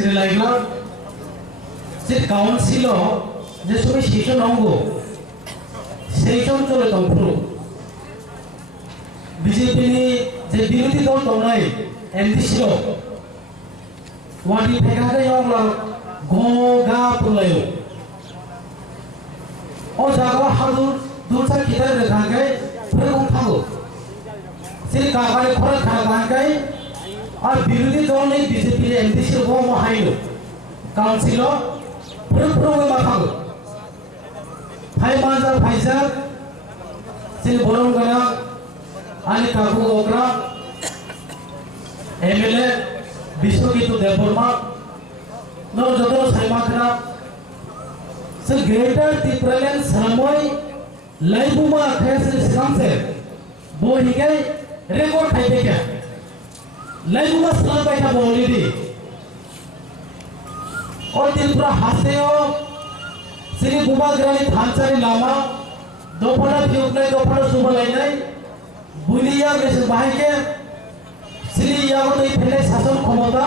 Sini lagi sini council je sumi session nonggo session chole tongpro BJP ni je বিরোধী দল tongnai MDC lo wadi phekha yong la go ga pulayo o jaga hadur dursa kitar re thangai phirong thago sini kagale khore khana thangai আর বিরোধী দল নেই BJP MDC গো মহাইলো council পুরো মাথাগো ভাই মাজার visor seal বরং গনা আনি কাকু ওকরা এমএলএ বিশ্বজিৎ দেববর্মা নো যত সাইমাখরা সে গ্রেটার ত্রিপুরাল্যান্ড সাময় লাইবুমা খেসে সিগামসে বহিগে রেকর্ড খাইবে কে लाइबुमा सलाम बैठा बोली दी और त्रिपुरा हासे हो श्री बुबा ग्रानी थानचारी लामा दोपहर फिउकने दोपहर सुबह लाइने बुलिया बेसे बाहर के श्री यावत ये पहले शासन क्षमता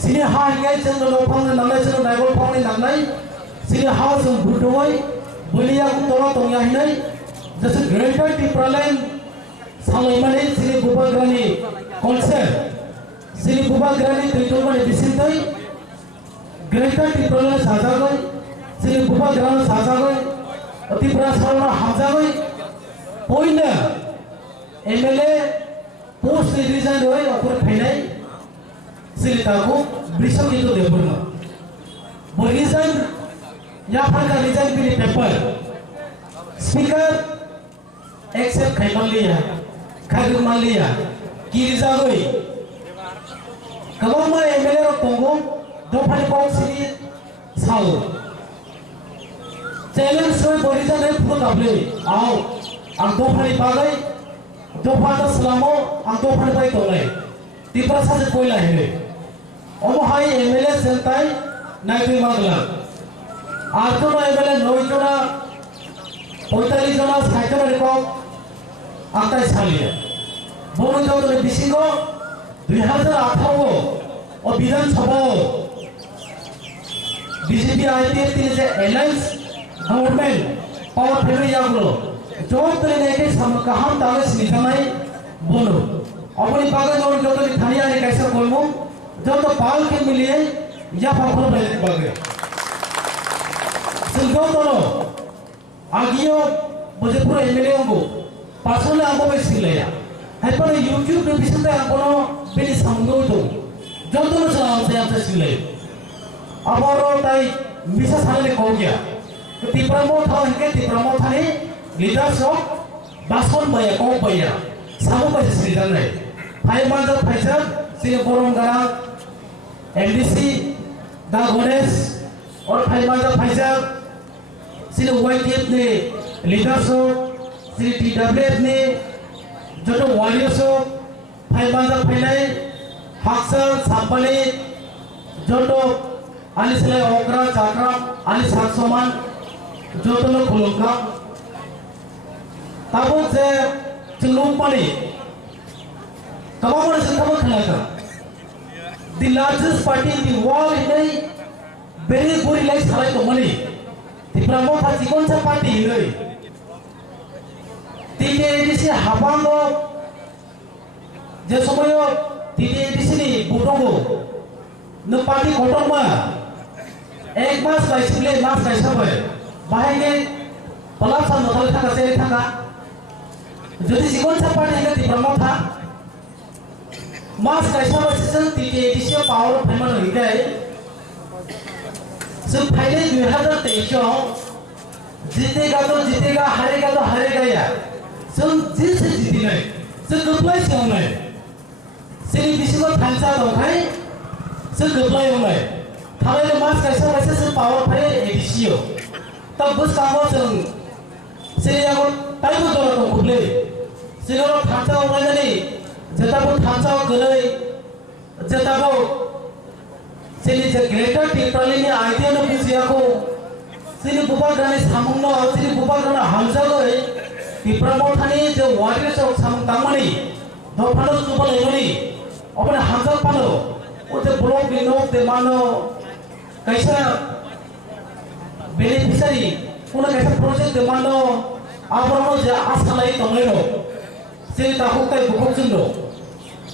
श्री हांगे चंद्र लोफांग नंगे चंद्र नाइगोल फांग नंगे श्री हाउस बुटोई बुलिया को तोड़ा तोंया ही नहीं जैसे ग्रेटर त्रिपुरालैंड सामने श्री बुबा ग्रानी कॉन्सेप्ट श्री बुबा ग्रानी त्रिपुरा डिसिंतई ग्रेटर त्रिपुरा साजागई श्री बुबा ग्रानी साजागई त्रिपुरा सारा हाजागई पॉइंट एमएलए पोस्ट रिजाइन होय अपर फैनाय श्री ताको बिशोगितो देबुरमा बरिजाइन या फरका resign bill paper speaker accept खाइमान लिया खाइमान लिया किरिजा गई कबामा एमएलए रो तंगो दोफानि पाउसिनि साउ चैलेंज सोय बरिजा नै फुल काबले आओ आं दोफानि बागै दोफाना सलामो आं दोफानि बाय तंगै तिप्रा सासे कोइला हेले ओमो हाय एमएलए सेंताय नाइबे मागला आरतो एमएलए 9 जना 45 जना 60 जना रेकॉर्ड आंताय सालिया बोलो जाओ तो बिसिंगो 2018 और विधानसभा बीजेपी आईपीएफ तीन से एलायंस गवर्नमेंट पावर फेवरी यागलो जो तरी ने के समकहाम ताले निकमाई बोलो अपनी पागल और जो तो थानिया ने कैसे बोलमो जो तो पाल के मिलिए या फाफलो बैठ बागे सिंगो तोलो आगियो बजेपुर एमएलए को पासोले आबो बेसिलेया हाइपर यूट्यूब में बिसते आपनो बेली संगो तो जंतु चलाओ से आपसे सिले अबरो ताई मिसा साले को गया तो तिप्रमो था इनके तिप्रमो था ने लीडरशिप बासोन बया को बया सामो बसे सिले नहीं भाई मानजर फाइजर सिले बोरम गरा एमडीसी दा गणेश और भाई मानजर फाइजर सिले वाईटीएफ ने लीडरशिप सिले टीडब्ल्यूएफ ने जो तो वालियों भाई बाजार फैलाए हाक्सर सापले जो तो आलिसले ओकरा चाकरा आलिस हाक्सोमान जो तो लोग खुलूंगा ताबो से चलूं पड़ी कमामों से कमां खिलाता the largest party in the world in the very good life सारे तो मनी तिप्रामो था चिकन सा पार्टी हिलोई तीटे एडिसी हाबांगो जे समयो तीटे एडिसी नि बुटोंगो न पार्टी कोटोंगमा एक मास बाइसिले मास बाइसाबे बाहायगे पलासा नथाले थाका सेरे थाका जदि जिगन सा पार्टी ने तिब्रम था मास बाइसाबे सिजन तीटे एडिसी पावर फेमन हिगाय सब फाइले 2023 जीतेगा हारेगा तो हारेगा या जों जिसे जीती नहीं जों गोप्लाय संनाय सिरि बिसिखौ थांसा दंखाय जों गोप्लाय संनाय थालायनो मास गायसा गायसा जों पावर फाय एडिसियो ता बुसकामो जों सिरियागो टाइमो दर दं खुबले सिरियागो थांसा संनायनि जेताबो थांसा गलै जेताबो सिरि जे ग्रेटर टिप्रालिनि आइडियानो बुजियाखौ सिरि बुबा ग्रानि सामुंनो सिरि बुबा ग्राना हामजागै तिप्रामो थानि जे वारिस सामुं तामनि दफानो सुबल एमनि अपने हामजा पानो उते ब्लॉक नि नोक ते मानो कैसा बेनिफिशियरी उना कैसा प्रोजेक्ट ते मानो आबरनो जे आसालाय तंगलेनो से ताखौ काय बुखौ जोंदो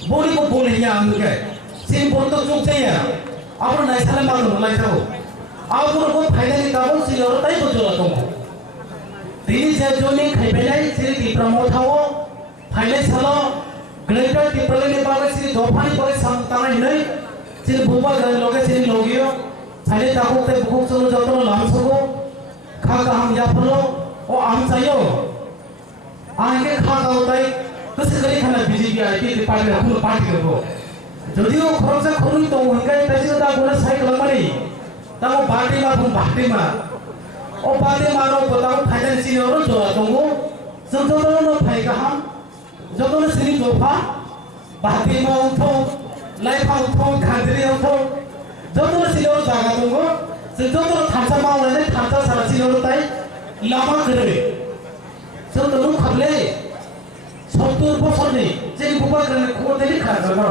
बनि को बोलिया आंगे से बरतो जुगथैया आबर नायसाले मानो लायथाव आबर को फाइनली गाबो से और ताइ बजला दंगो दिनि जे जोनि खायबायनाय से तिप्रमो थावो फाइनल सालो ग्रेटर तिप्रलेनि बागै से दफानि बागै सामतानाय नै से बुबा गाय लगे से लगियो फाइनल ताखौ काय बुखौ जोंनो जतनो लामसगो खा गाहाम जाफलो ओ आम चायो आंगे खा गावताय गोसो गरि खाना बीजेपी आईपी पार्टी हम पार्टी को जदिओ खरसा खरुइ दं हंगाय ताइसो दा गुना साइकेल मारि तामो पार्टी मा बुं पार्टी मा ओ पार्टी मा रो बताओ फाइनेंसियल रो जोरा दंगो जोंजोनो नो फाइ गाहाम जतनो सिनि दफा पार्टी मा उठो लाइफा उठो खाद्रि उठो जतनो सिनो जागा दंगो जोंजोनो थांसा मावनानै थांसा सारा सिनो ताइ लामा गरे जोंनो खाबले 70 বছরনি যে বুবাগ্রানি কোদেলি খাজানো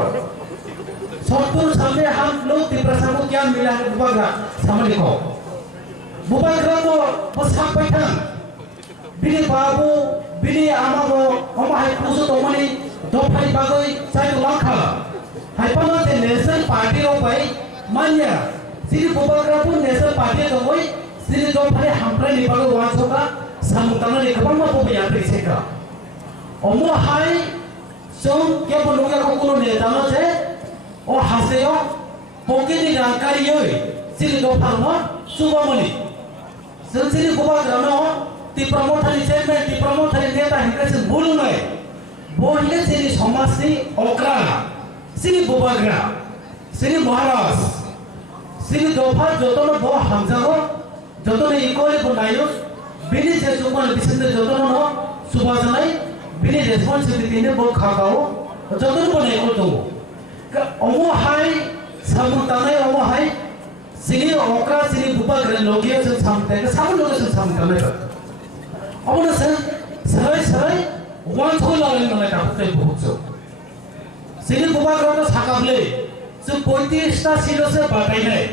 70 সালে হাম লোক তিপ্রাসামো জ্ঞান মিলা বুবাগ্রা সামলিকো बुबाग्रानो बसापायथां बिनि बाबु बिनि आमाबो अमाहाय कुसु दमनि दफाइ बागै साइ लाखा हायपानो जे नेशनल पार्टी रो बाय मान्या सिरि बुबाग्राबो नेशनल पार्टी दङै सिरि दफाइ हामप्राय नि बागै वासोका सामुतानो नि गोबां माबो बिया फैसेका अमाहाय जों केबो नङा कोकुनो नेतानो जे अ हासेयो पकेनि रांकारियै सिरि दफानो सुबामनि जों सिरि बुबाग्रानो तिप्रमथानि चेयरमेन तिप्रमथानि नेता हिंगासिन बुलुनाय बहिने सिरि समाजनि अग्रा सिरि बुबाग्रा सिरि महाराज सिरि दफा जतनो ब हामजागो जतनो इक्वली बनायो बिनि जे जुमान बिसिन जतनो सुबाजानाय बिनि रेसपॉन्सिबिलिटी ने ब खागाव जतनो बनायो दङ अमहाय सामुतानाय अमहाय सिनि अक्रा सिनि बुबाग्रा लगियो जों सामते सामो लगे जों सामतानाय अबनो जों सराय सराय वान थो लालाय नालाय दाखुतै बहुतसो सिनि बुबाग्रानो साकाबले जों 35 ता सिलसो बादायनाय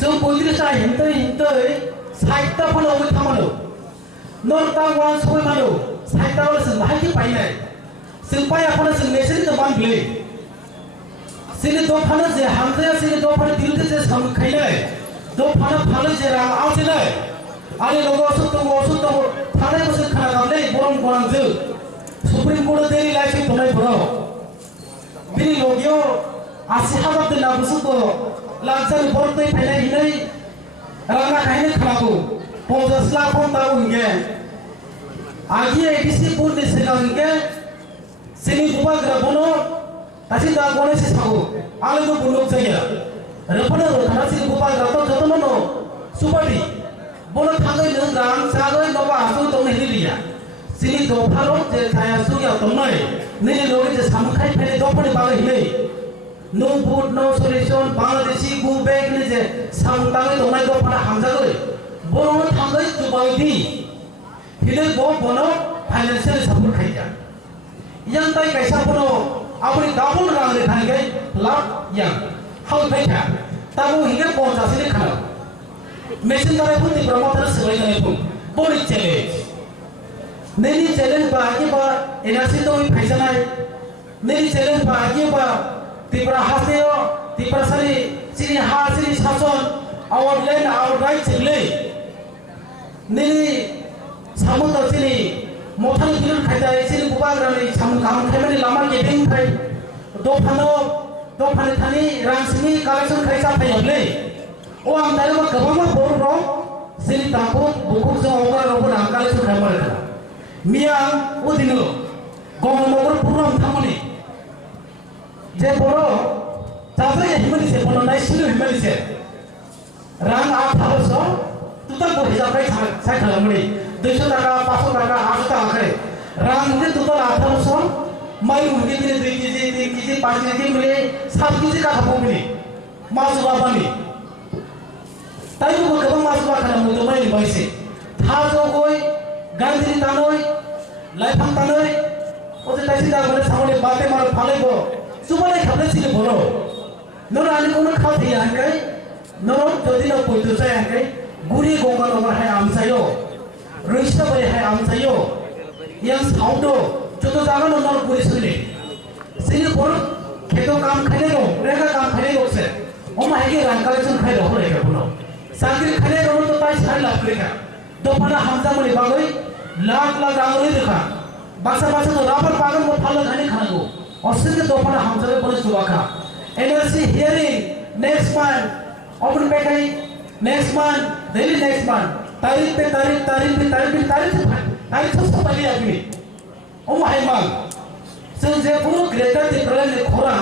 जों 35 ता हिंतै 60 ता फलावै थामानो नरता वान सय मानो 60 ता जों माहायथि पाइनाय जों पायाखौनो जों मेसेज बानब्ले सिनि दफानो जे हामजाया सिनि दफानो दिलते जे सामखायनाय दफानो फानो जे रां आउजिनाय आरो लोगो थानाय बोसोर खाना गाबले बरम गरांजो सुप्रीम कोर्ट देरि लाइसेन्स दनाय बरो बिनि लगियो 80,000 दिना बोसोरखौ लांजानि बरतै फायनाय हिनै राङा खायनो खालागो 50 लाख फन्दाव हिंगे आगि एडिसि पुरनि सिगां हिंगे सिनि बुबाग्रा बनो तासि दा गने से सागो आलो बुलुक जाया रफनो थाना सिनि बुबाग्रा तो जतनो नो सुबादि बोलो थांगै नों रां जागै नबा आसु दं हिलिया सिनि दफारो जे थाया सुया दंनाय नै लोगै जे सामखाय फैनाय दफानि बागै हिलै नो फुड नो सल्यूशन बांलादेशी गु बेग नि जे सामताङै दंनाय दफाना हामजागै बोरो थांगै जुबायदि हिलै ब बनो फाइनान्शियल सपोर्ट खायजा yang tai kaisa bono abri double rang le thangai lap yang hau paitha tabu hinga 50 ni khana machine dare puti promoter selai dare pun bori challenge neni challenge ba agi ba energy to phaisa nai neni challenge ba agi ba tipra haseo tipra sari siri ha siri sason our land our right chile neni samuta siri मोथान किल खायदाय सिरि बुबाग्रानि सामु गाहाम खायमानि लामा गेदिं खाय दफानो थानि रांसिनि collection खायसा फायले ओ आं दायो गोबां बर र सिरि ताखौ बुखौ जों अगा रबो नां कालेक्शन खायमार मिया उदिनो गमनगर पुरम थामनि जे बर जाजै हिमनि से बननाय सिरि हिमनि से रां 800 तुता को हिसाब खाय साय खालामनि 200 টাকা 500 টাকা 800 টাকা করে রাং মুখে তোতাল 1800 মাই মুখে দিলে 2 কেজি 3 কেজি 5 কেজি মিলে 7 কেজি কাটা পড়বে মাছ বাবানি তাই তো গোবাং মাছ বাখানা মতো মাই বাইছে থাজো গই গান্ধী তানই লাইফাং তানই ওতে তাইছি দা বলে সামনে বাতে মার ফালাইবো সুবালে খাবলে ছিল বড় नोर आनी को खा थी आके नोर जदि न कोई दूसरा आके गुरी गोंगा नोर है आमसायो रिश्ता बड़े है आमसायो yang saudo joto jaga no nor guri suni sini por खेतो काम खाने रो रेगा काम खाने रो से ओमा हेगे रान कलेक्शन खाइ रो रे पुनो साकरी खाने रो तो ताई सारी लाभ करेगा दोपना हमजा मले बागोई लाख लाख आंगरी देखा बासा बासा तो रापर पागल को फालो खाने खाना को और सिर्फ दोपना हमजा में पुलिस दुआखा NLC hearing next month open पेकाई next month daily next month तारीख पे तारीख सब पहले आदमी ओ माय माल जों जे पुरो ग्रेटर दिफ्रान ने खोरा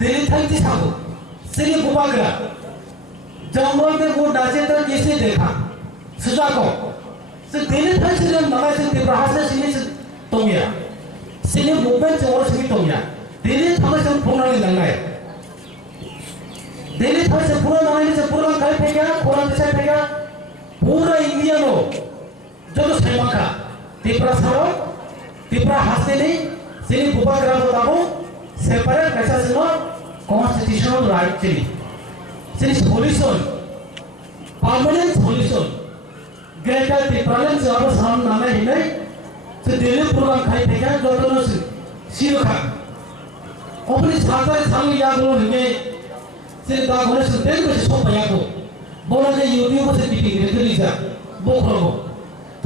दिल्ली थांती सागो सिनि बुबाग्रा जंगल में वो नाचे तो किसी देखा सुजा को से दिल्ली थांती ने नगा से दिफ्रा से सिनि तोमिया सिनि मूवमेंट से और सिनि तोमिया दिल्ली थांगे से पुरा नहीं लंगाए दिल्ली थांगे से पुरा नहीं से पुरा काय फेंका खोरा से फेंका पूरा इंडिया नो जो तो सेमाका तिप्रा सारो तिप्रा हासे नहीं सिनी बुबाग्रा को ताबो सेपरेट कैसा सिनो कॉन्स्टिट्यूशनल राइट चली सिनी सॉल्यूशन परमानेंट सॉल्यूशन ग्रेटर तिप्रालें से अब साम नामे ही नहीं से दिल्ली प्रोग्राम खाई फेंका जो तो नो सिरो खा अपनी छाता सांग याद लो हिमे से दागोने से देख के सो पया को बोला जे यूट्यूब से टीवी के रिलीजा बोखरो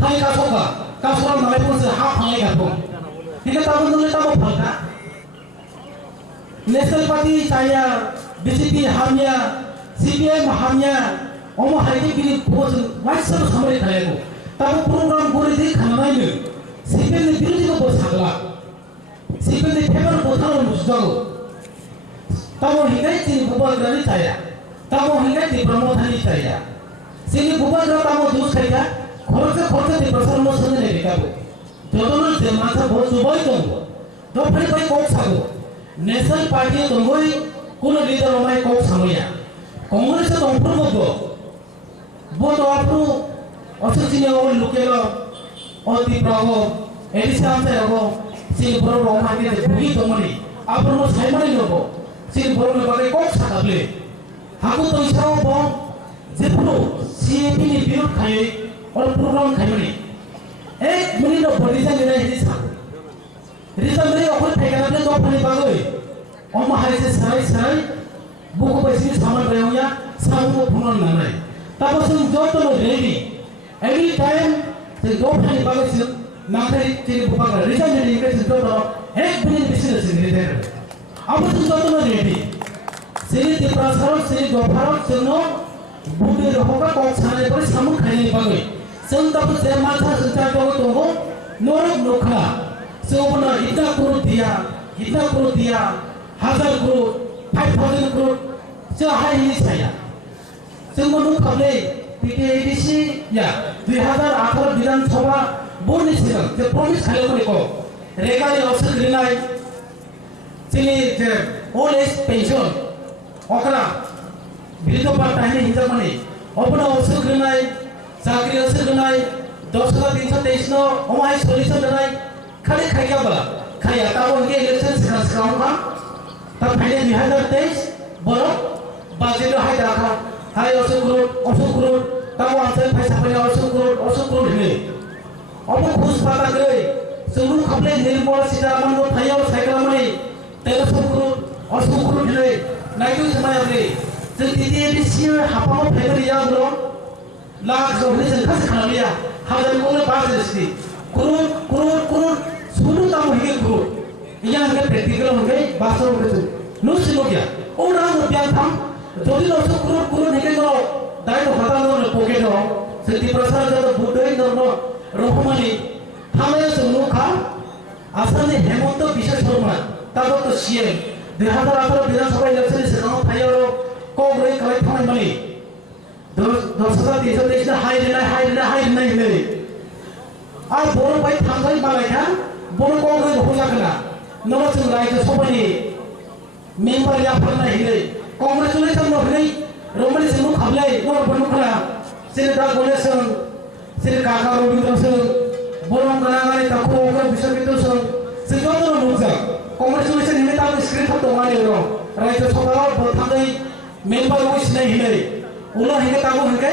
थाई का सोगा का सोरा नाले को से हाफ हाले का को ठीक ताबो नले ताबो फलका नेशनल पार्टी चाया बीजेपी हामिया सीपीएम हामिया ओमो हाइके बिनि पोज वाइसर समरे थाले को ताबो प्रोग्राम गोरे दे खानाय ने सीपीएम ने बिरोधी को बोसागला सीपीएम ने फेवर बोथारो मुसजागो ताबो हिगाय तिनि बुबाग्रानि चाया तामो हिंगा ती प्रमोथानी चाया सिनी बुबाग्रा तामो दूस खाइगा खरचे ती प्रसन्न सने ने बिकाबो जतनो जे माथा भो सुबाय दंगो दो फरि कोई कोक सागो नेशनल पार्टी दंगोई कोनो लीडर ओमाय कोक सामया कांग्रेस दंपुर मगो बो तो आपरु असुचिने ओ लुकेलो ओ ती प्रागो एडिसान से हो सिनी बरो रोमाके भुगी दमनि आपरु साइमनि लोगो सिनी बरो ने बागे कोक सागाबले हाको तो इसाओ बो जेपुरो सीएपी नि विरोध खाए और प्रोग्राम खाए मनी एक मिनिट नो बलिजा ने हिदि सा रिजन रे ओखर फेगना ने तो फनि बागोय ओम हाय से साराय बुको पैसे सामान रेउया सामो फुनन नानाय ताबो जों जतो नो रेडी एनी टाइम से दो फनि बागोय से नाथाय तिनि बुबागा रिजन ने के से तो एक मिनिट बिसिनेस ने दे अब जों जतो नो रेडी सिनी तिप्रासारो सिनी दोफारो जोंनो बुदे रहोगा कोक साने पर सामु खाइनि बागै जों दाबो जे माथा जोंता दंगो नरक नखा जोंनो इता करोड़ दिया 1000 करोड़ 5000 करोड़ जो हाइनि साया जोंनो नखाबले पीटीआईडीसी या 2018 विधानसभा बोर्डनि सिगां जे प्रमिस खालामनाय को रेगानि अवसर ग्रिनाय जोंनि जे ओल्ड एज पेन्सन ओकरा बिरतो पार्टी हिंसा मने अपना अवसर ग्रहणाय चाकरी अवसर ग्रहणाय 10323 नो ओमाय सॉल्यूशन ग्रहणाय खाली खाइयाबा खाया ताबो के इलेक्शन सिगां का ता फाइने 2023 बरो बाजेट हाय दाखा हाय अवसर करोड़ ताबो आंसर पैसा फैया अवसर करोड़ हिने अब खुश पाता गय सुनु खपले निर्मला सीतारमण को थायाव साइकल मने 1300 करोड़ अवसर करोड़ हिने नाइटो समय आगे जों टीटीआईडी सियर हापाव फेमरि या ब्रो लाख जोहले जों खास खालामिया हाजार कोले बाजेसनि करोड़ सुनु तामो हिगे करोड़ या हंगे प्रेक्टिकल हंगे बासो हंगे नो सिनो गया ओ राम रुपया थाम जदि 900 करोड़ हिगे गरो दाय तो खाता नो पॉकेट हो सेति प्रसाद जो बुडई नरनो रखमानि थामे जों खा आसामनि हेमंत बिश्व शर्मा ताबो तो सीएम 2018 विधानसभा इलेक्शन सिगाङाव थायो कांग्रेस कलेक्ट खालामनाय मानि 10323 हाय दिनाय हिनै आरो बर' बाय थांगाय बालायना बर' कांग्रेस होजागोना नङा जों रायजो सभानि मेम्बार याफारनाय हिनै कांग्रेचुलेसन हिनै रमनि जों खाबलाय बर' बनुखला जेरै दा गलेसन जेरै काका रबिन्द्रसन बर' गनाङारि ताखौ बिसोर बिदसन जों नुजा कांग्रेचुलेसन हिनै ता स्क्रिन दंगानि र रायजो सभायाव बरथाङै मेम्बार सिनाय हिनै उनाव हेंगे ताबो हेंगे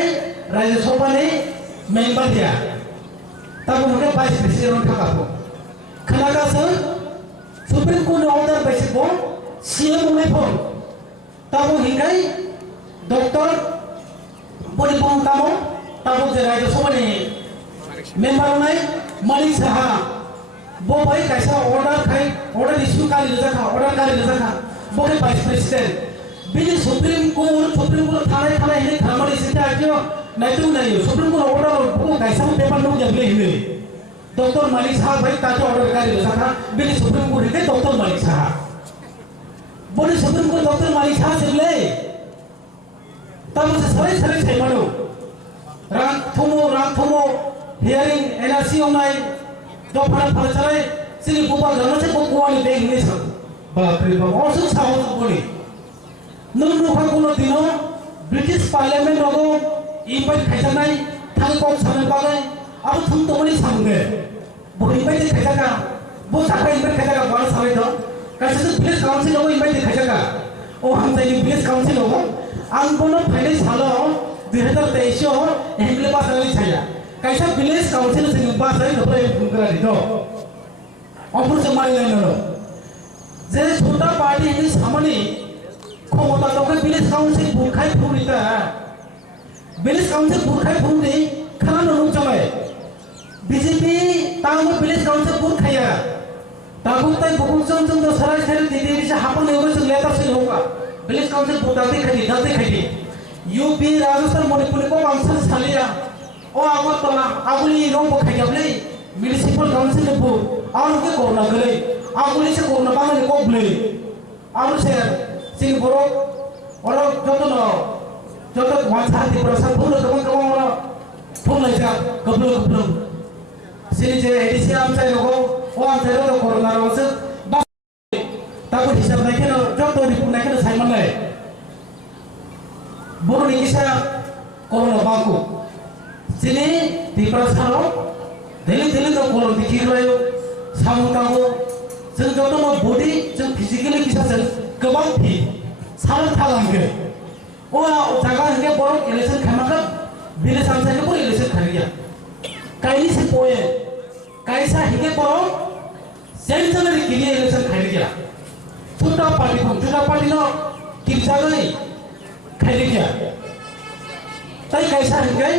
रायजो सभानि मेम्बार दिया ताबो हेंगे वाइस प्रेसिडेंट थाखाखौ खोनागासो सुप्रीम कोर्ट ऑर्डर बेसिस पर सीएम उन्हें फोन ताबो हेंगे डॉक्टर परिबहन तामो ताबो जे रायजो सभानि मेम्बार उन्हें मालिक साहा वो भाई कैसा ऑर्डर इश्यू काली रजा वो के वाइस प्रेसिडेंट बिनि सुप्रीम कोर्ट थाने हिने खामानि सिटा आजो नाइतु नहीं सुप्रीम कोर्ट ऑर्डर वो कैसा पेपर नो जबले हिने डॉक्टर मालिक साहब भाई ताके ऑर्डर काली रजा बिनि सुप्रीम कोर्ट के डॉक्टर मालिक साहब बोले सुप्रीम कोर्ट डॉक्टर मालिक साहब जबले तब से सरे छैमानो रां थमो हियरिंग एनआरसी ऑनलाइन दफा फरायसालि सिनि बुबा गरमसे बकुवानि बेग हिने सा बाप रे बाप असु साहस बोली नोंहा कोनो दिनो ब्रिटिश पार्लियामेंट रगो इनवाइट खायजानाय थांखौ साननो बागै आरो थुमतमनि सामगे बहिबाय खायजागा बो साखा इनवाइट खायजागा बार साबाय दं गासैबो विलेज काउन्सिल रगो इनवाइट खायजागा ओ हामजायनि विलेज काउन्सिल रगो आं कोनो फाइनाल सालो 2023 हेंगले पासानि छाया कैसा विलेज काउंसिल से पासाय नफ्राय बुंगरा दिदो अपुर से मारि लायनो जे छोटा पार्टी नि सामने ক্ষমতা তো विलेज काउंसिल बुरखाय फुरिता विलेज काउंसिल बुरखाय फुरि खाना नुन चले बीजेपी तांग विलेज काउंसिल बुरखाया तागु ताय बुकुजों जों तो सराय सराय दिदि से हापन एवो जों लेटर से होगा विलेज काउंसिल बुदाते खायदि यूपी राजस्थान मणिपुर को बांसिन सालिया ओ आगरतला आगुली रंग खायजाबले म्युनिसिपल काउंसिल बु आरो के कोना गले आगुली से कोना बांगले को ब्ले आरो से सिंह बरो और जतो मानसा दिब्र साफुल गबं और फुल लायजा गब्लो सिनि जे एडिसी आमसाय रगो ओ आमसाय रगो कोरोना रगो ताबो हिसाब नायखेन जतो रिपोर्ट नायखेन सायमान लाय बरो निसा कोरोना बांको सिनि दिब्र सारो दिल्ली तो कोरोना दिखिलायो सामुतागो जों जतो बॉडी जों फिजिकली किसाजों गोबां थि साल थालांगे ओ जागा हंगे बर इलेक्शन खामाखा विलेज आमसाय को इलेक्शन खारिया काइनि से पोए काइसा हंगे बर सेंट्रल गिरिया इलेक्शन खारिया छोटा पार्टी नो किरजागै खारिया ताई कैसा हंगे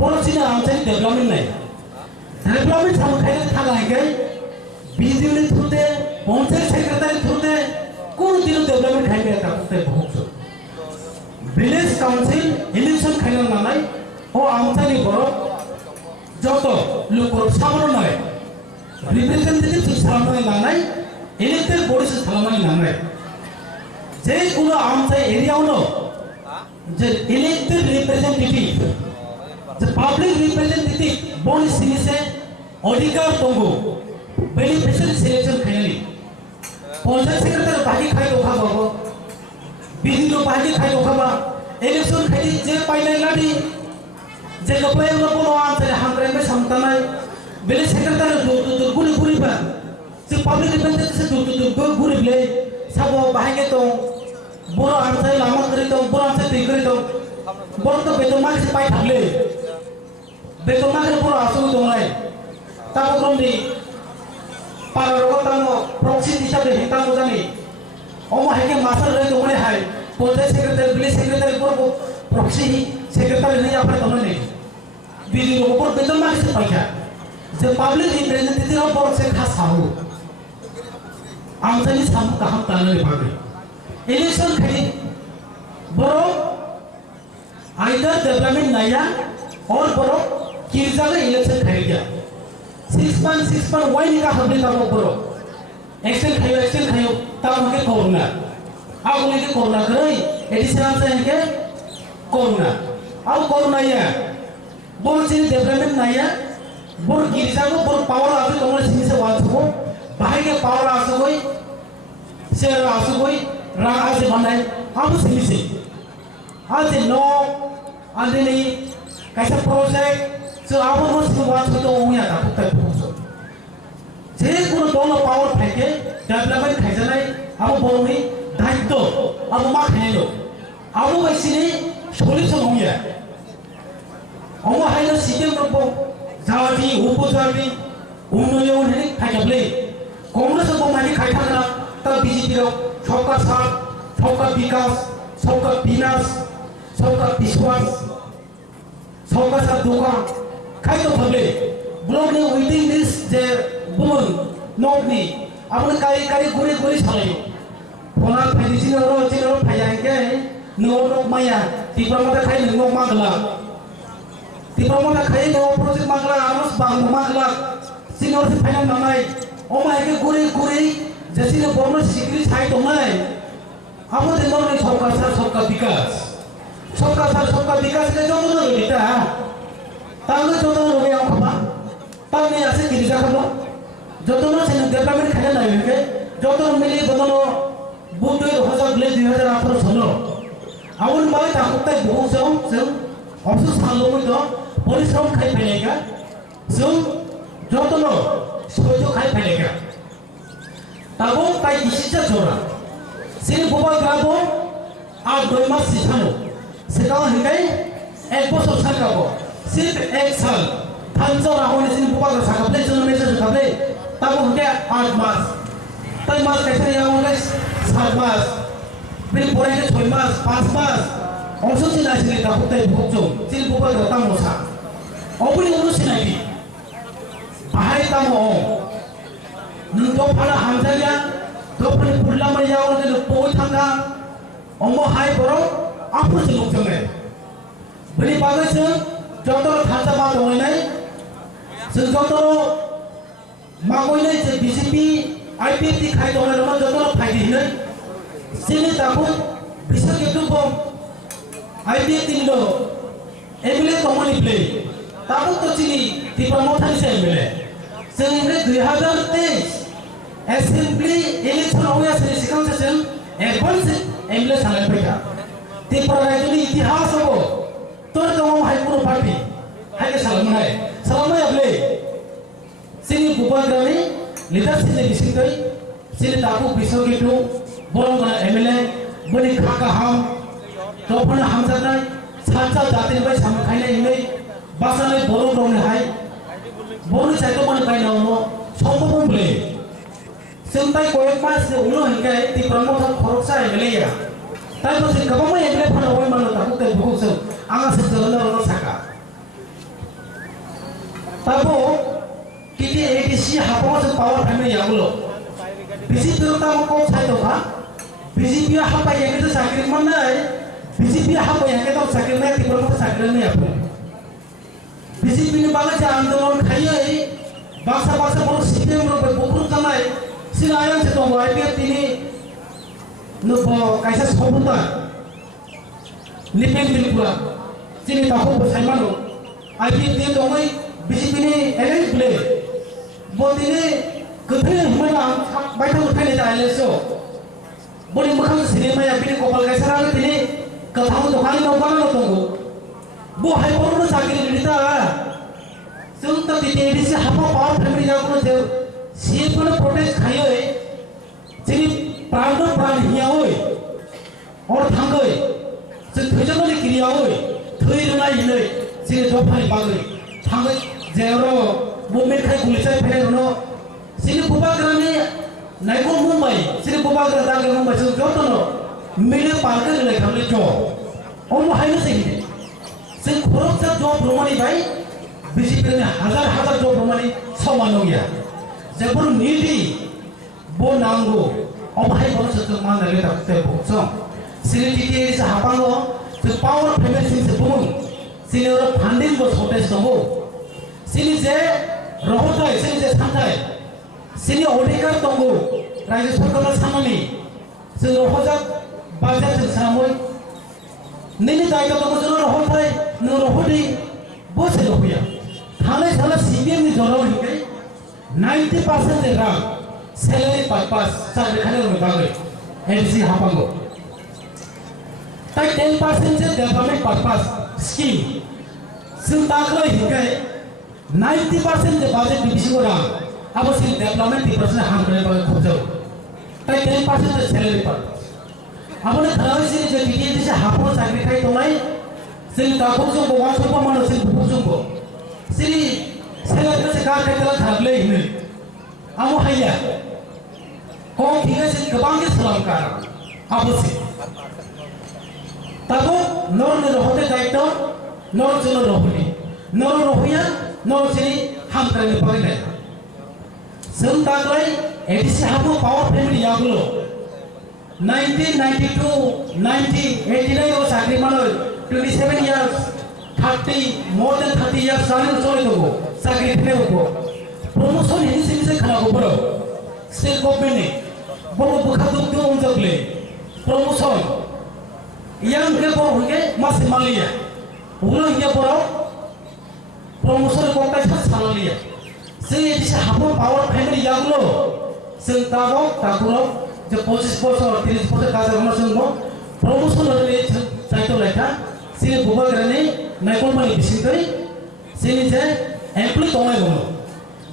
बर सिना आमसाय डेवलपमेंट नहीं डेवलपमेंट साम खाइले थालांगे बीजेपी थुते पंचायत सेक्रेटारी थुते कोन दिन डेवलपमेंट खाइबे ता कुते बहुत विलेज काउंसिल इलेक्शन खाइना नालाय ओ आमसानि बर जतो लोकर सामनो नाय रिप्रेजेंटेटिव सामनो नाय इलेक्टेड बॉडीज खालामनाय नाय जे कोनो आमसाय एरियावनो जे इलेक्टेड रिप्रेजेंटेटिभ जे पब्लिक रिप्रेजेंटेटिभ बॉडी सिनिसे अधिकार दंगो बेनिफिशियरी सिलेक्शन खाइनानि पंचायत सेक्रेटारी बाहागि खाय दखाबाबो बिदिनो बाहागि खाय दखाबा इलेक्शन खायदि जे पाइनाय लादि जे गप्लायावनो बर' आमसाय हांग्रायबाय सामतानाय विलेज सेक्रेटारी गुरिबा जे पब्लिक रिप्रेजेंटेटिभ गुरिबले साबो बाहागि दं बर' आमसाय लामा करि दं बर' आमसाय दै करि दं बर' तो बेदर मानसि पाइ थाबले बेदर मानसि बर' आसु दंलाय ताबो ग्रमनि पारो तांगो प्रॉक्सी हिसाबै हेंथा मोजानि अमा हेगे मास्टर रे दंने हाय पंचायत सेक्रेटारी विलेज सेक्रेटारी को प्रॉक्सी सेक्रेटारी नहीं आपरे दंने बिदि ऊपर बेदर मानसि पाइखा जे पब्लिक रिप्रेजेंटेटिभ बर' से खास हाहु आमसायनि साम गाहाम तानानै बागै इलेक्शन खालि बर' आइदार डेवलपमेंट नाया और बर' किरजागै इलेक्शन खालिया 6.6 वाई निका हमने का बरो एक्शन खायो ताम के कोरोना आगुले के कोरोना गई एडिशनल से के कोरोना आउ कोरोना या बोल से डेवलपमेंट नाया बोल गिरजा को बोल पावर आसे तोमरे सिनि से वाल को बाहर के पावर आसे कोई शेयर आसे कोई राग आसे बनाए हम सिनि से आज नो आंदे कैसा प्रोजेक्ट जो आप वो शुरुआत तो हुई आता कुत्ते पहुँचो जे कोनो दोनों पावर फेंके डेवलपमेंट खाइजानाय आप बोलनी दायित्व अब मा खायलो अब बायसिनि सलिउसन होया अमा हायनो सिस्टेम रबो जाति उपजाति उन्नयन हेनि खायजाबले कांग्रेस को मानि खायथाना ता बीजेपी रो सबका साथ सबका विकास सबका विनाश सबका विश्वास सबका साथ दुका खायतो भले ब्लॉक ने वेटिंग लिस्ट जे बुमन नोटनी आपन काई गुरे सालायो फोना फाइदिसिनो रो जिनो फायाके नो माया तिब्रमता खाय नो मागला तिब्रमता खाय नो प्रोजेक्ट मागला आमस बांग मागला सिनो फाइनाल नामाय ओ मायके गुरे जसिनो गवर्नमेंट सिक्री साइ दंनाय आबो देनो नि सरकार सार सबका विकास के जोनो नो लिटा तांगे जोनो नो या खबा तांगे आसे गिरिजा खबा जोनो से डेवलपमेंट खाने ना के जोनो मिली बनो बुद्ध 2018 सनो आउन बाय ताकुतै बहुसौ जों अफसोस सानलोमोन द परिश्रम खाइ फैलेगा जों जोनो सयजो खाइ फैलेगा ताबो ताइ इसिसा जोरा सिन बुबा ग्राबो आ 2 मास सिथानो सेकाव हिकाय 1 बছর साकाबो सिर्फ 1 साल थानजो राहोने सिन बुबा ग्रा साकाबले जोनो मेसेज खाबले ताबो हिकाय 8 मास ताइ मास कैसे यावले 7 मास फिर बोरे के 6 मास 5 मास also sila sila takutay bukso sil buka do tamo sa obuli uno sinagi bahai tamo nung do pala hamzaya do pala pulla mariya o de poi thanga omo hai boro apu se lok jame bani bagai se joto thasa ba do nai se joto magoi nai se BJP IPP khai do nai joto phaidi nai sini takut bisa gitu bom IPF तीनलो MLA कमनी प्ले ताबो तो चिनी तिब्रमथानि से MLA जोंनि 2023 assembly election होया से सिगां सेसन एडभान्स एमएलए सालाय फैदा तिब्रा रायजोनि इतिहास हो तोर दङ हाइपुर पार्टी हाइके सालामनाय अबले सिनि बुबाग्रानि लिडारशिप नि बिसिंदै सिनि ताबो बिसगिटु बरंगना एमएलए बनि खाका हाम तोफाना हमजानाय सानसा जातिनि बाय सामखायनाय हिनै बासानाय बर' दंनि हाय बर' साइतो माने बायनावनो सम्भवले जों ताय कयेक मास उनो हिकाय तिब्रमथा खरकसा एमएलए ताय बसे गोबां एमएलए फाना होय मानो ताकु ताय बुखौ आंगा से जलना रनो साका ताबो किति एडीसी हापाव से पावर फैमिली यागुलो बीजेपी तामो को साइतो का बीजेपी हापा एके साकरि माननाय BJP हापा याके तो साकरि में तिब्रमथा साकरि में आपो BJP नि बागा जे आंदोलन खायै बासा बर सिपिएम रो बखरु जानाय सिनायां से दङ आइपिएफ तिनि नो कायसा सबुता लिपेन बिलपुरा तिनि ताखौ बसायमानो आइपिएफ नि दङै BJP नि एलेन प्ले बदिनि गोथै हमना बायथा उठायनाय जायलेसो बनि मोखां सिनेमाया बिनि कपाल गायसारा तिनि कथाव दखानि नौबानो दंगो बो हाइपरनो साकरि लिटा जों त तितेदिसि हापा पावर फैमिली जागुनो जे सिएफनो प्रोटेस्ट खायै जोंनि प्राण हियावै और थांगै जों थैजोंनि क्रियावै थै रोंनाय हिनै जे दफानि बागै थांगै जेरो मुभमेन्ट खाय गुलिसाय फैनायनो सिनि बुबाग्रानि नायगो मुंबाइ सिनि बुबाग्रा जागे मुंबाइ जों जतनो मिले पार्के ले खामले जो ओमो हायनो सेहि जों खरकसा जब रमानि बाय बीजेपी नि हजार जब रमानि समानो गया जेबो निदि बो नांगो अबाय बरस जों मानले ताकते बक्सं सिरिटिके से हापांगो जों पावर फैमिली से बुं सिनि रो फंडिंग बो शॉर्टेज दंगो सिनि जे रहथाय सिनि जे सानथाय सिनि अधिकार दंगो राज्य सरकार सामनि जों रहजा बाजा जों सामय नैनि दायित्व दङ जों रहथाय नो रहदि बसे दफिया थानाय साला सीपीएम नि जराव हिकै 90% जे रां सैलरी पर्पस सारे खाने रो बागै एनसी हापांगो ताय 10% जे डेवलपमेंट पर्पस स्कीम जों ताखै हिकै 90% जे बजेट बिसिगो रां अब सिन डेवलपमेंट 10% हाम करे बागै खर्च ताय 10% जे salary purpose abone kharawi sini je titi dise hapo sakri khai tonai sini takho jumbo wan sopa mano sini bubu jumbo sini sela kase ka khai tala khagle hine amu hayya kong thiga sini gabang ke salam kara abu si tabo nor ne rohote daito nor jono rohuli nor rohuya nor sini ham kare pare na sem taglai edisi hapo power family yagulo 1992 90 89 o sakri mano 27 years 30 more than 30 years sari chole dogo sakri thene upo promotion hini sini se khana go bro state government ne bobo bukha duk unjagle promotion yang ke bo huge mas maliya ulo ye boro promotion ko ta salaliya se edisi hapo power family yagulo se tago tagulo যে 25 বছর 30 বছর কাজ করার জন্য promotion হলে চাইতো লেখা সে বুবা গ্রানে নাইকল মানে বিশেষ করে সে নিজে এমপ্লয় কমাই গলো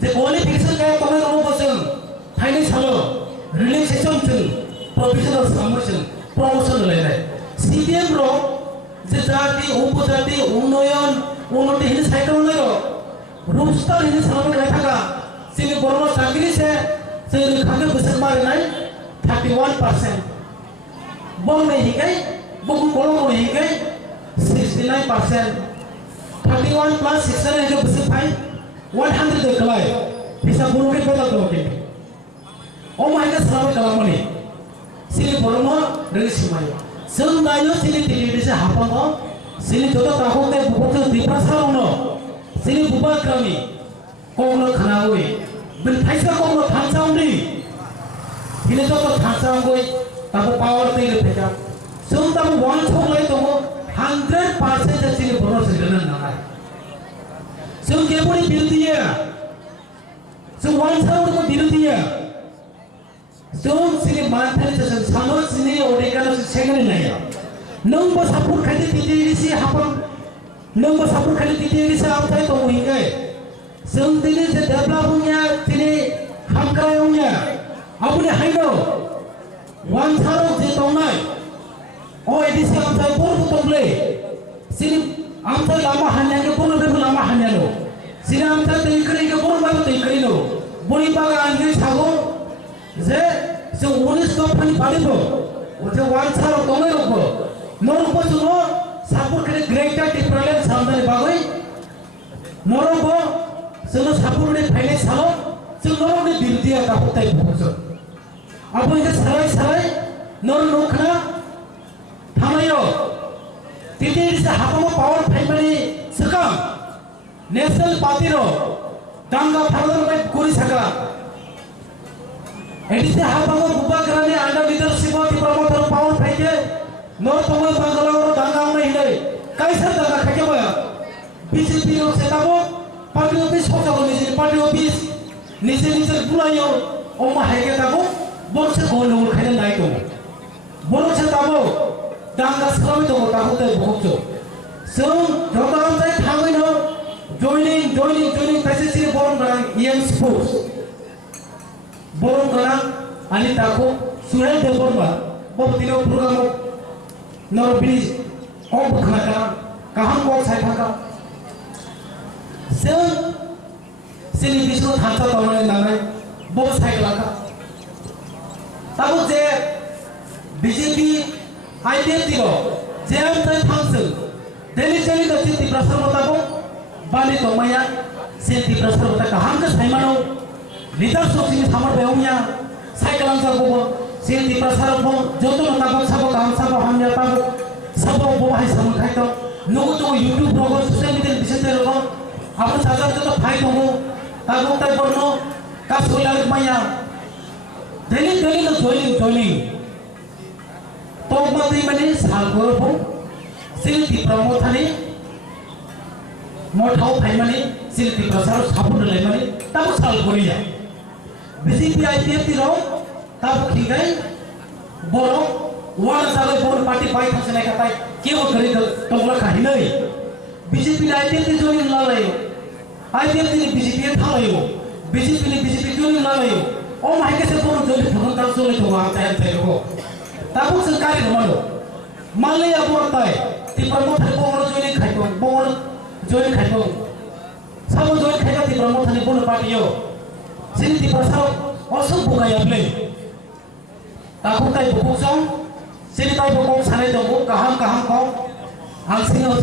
যে কোয়ালিফিকেশন কা কমাই গলো বসেন ফাইনান্স হলো রিলেশন ছিল প্রফেশনাল সামর্থন প্রমোশন হলে নাই সিপিএম র যে জাতি উপজাতি উন্নয়ন উন্নতি হিনে সাইকেল নয় রুস্টার হিনে সামনে লেখা সে বড় চাকরি সে খাকে বসে মারে নাই 31% bong ne higai bong kolong ne higai 69% 31 plus 6 ke besi pai 100 de kalai bisa bulu ke kota to ke o mai ka sabe kalam ni sini bolomo dari simai sel nayo sini tili bisa hapang ko sini joto tahu te buku diprasa uno sini buba krami kono khanawi bin thaisa kono thansa undi ini joto thansa ngoi tabu power te le peka sum tabu one thong lai to 100% sini bono sini na hai sum ke puri bil diya sum one thong ko bil diya sum sini manthani se sano sini odekano se segane nai nung ba sapur khadi titi si hapon nung ba sapur khadi titi si apthai to hingai sum tini se develop nya tini hamkai nya apune haino wan tharo je tonai o edisi amthai por togle sini amthai lama hanya ke por be lama hanya lo sini amthai tei kari ke por ba tei kari lo boni paga ange sago je se 19 company padibo o je wan tharo tonai lo nor po juno sapur kare greater difference samdani bagoi norobo seno sapur ne finance salo se norobe bildia ka hotai phoso apo ini sarai nor nokna thamayo titi se hapamo power family sakam national party ro danga phador mai kuri saka edise hapamo buba grane under leadership of the promoter power family nor tomo bangalore danga mai hile kaisa danga khake boya BJP ro setabo party office hoja ni party office nije bulayo o ma hege tabo borse gono khane nai to borse tabo danga sami to ta hote bhokcho so jotam sai thangoi no joining passage boron garan em sports boron garan ani tako surai de borba bob dino program nor bridge om khana kaham ko sai thaka so sini bisu thanta tawai nanai bob sai laka tabo je BJP IDF dilo je amtai thangsul deli chali da tinti prasar motabo bali to maya senti prasar mota kaham ka saimano leader sosini samar beumya cycle answer bobo senti prasar bo joto motabo sabo kaham sabo hamya tabo sabo bo hai sam khaito nugu to YouTube program social media bisate ro apna sajar to phai to tabo tai porno ka solar maya deli no joining to mati mani salgor bo silti promothani mothau phai mani silti prasar sapun lai mani tabo sal goriya BJP IPF ro tabo khigai boro one sale bor party pai thasne katai keu gari tongla khahinai BJP IPF joining la layo IPF ni BJP thalayo BJP joining la layo o mai ke se bor joli phon tar joli to wa tai tai ro Takut sekali malu. Malu ya buat tay. Di promotor bongor join kaitong, bongor join kaitong. Sama join kaitong di promotor di bongor party yo. Sini di pasal osok buka ya play. Takut tay bukuk song. Sini tay bukuk sana jauh kaham kau. Ang singa